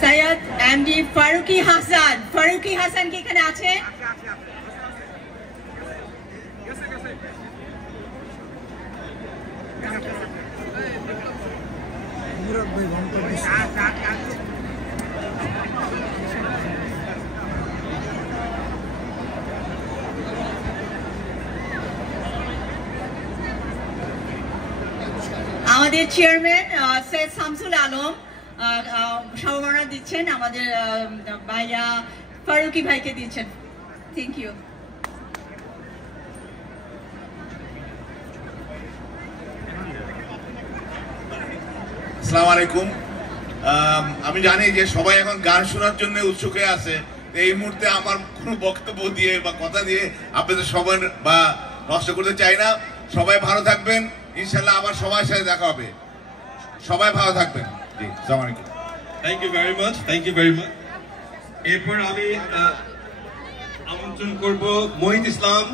Syed MD Faruqui Hasan. Faruqui Hasan কি এখানে আছে? আমাদের চেয়ারম্যান সৈয়দ শামসুল আলম সম্মাননা দিচ্ছেন, আমাদের ভাইয়া ফারুকি ভাইকে দিচ্ছেন। Thank you. আসসালামু আলাইকুম। আমি জানি যে সবাই এখন গান শোনার জন্য উৎসুক হয়ে আছে। এই মুহূর্তে আমার কোনো বক্তব্য দিয়ে বা কথা দিয়ে আপনাদের সবাই বা নষ্ট করতে চাই না। সবাই ভালো থাকবেন, ইনশাল্লাহ আবার সবার সাথে দেখা হবে। সবাই ভালো থাকবেন। জি, আসসালামু আলাইকুম। Thank you very much, thank you very much. এরপর আমি আমন্ত্রণ করব মহিদ ইসলাম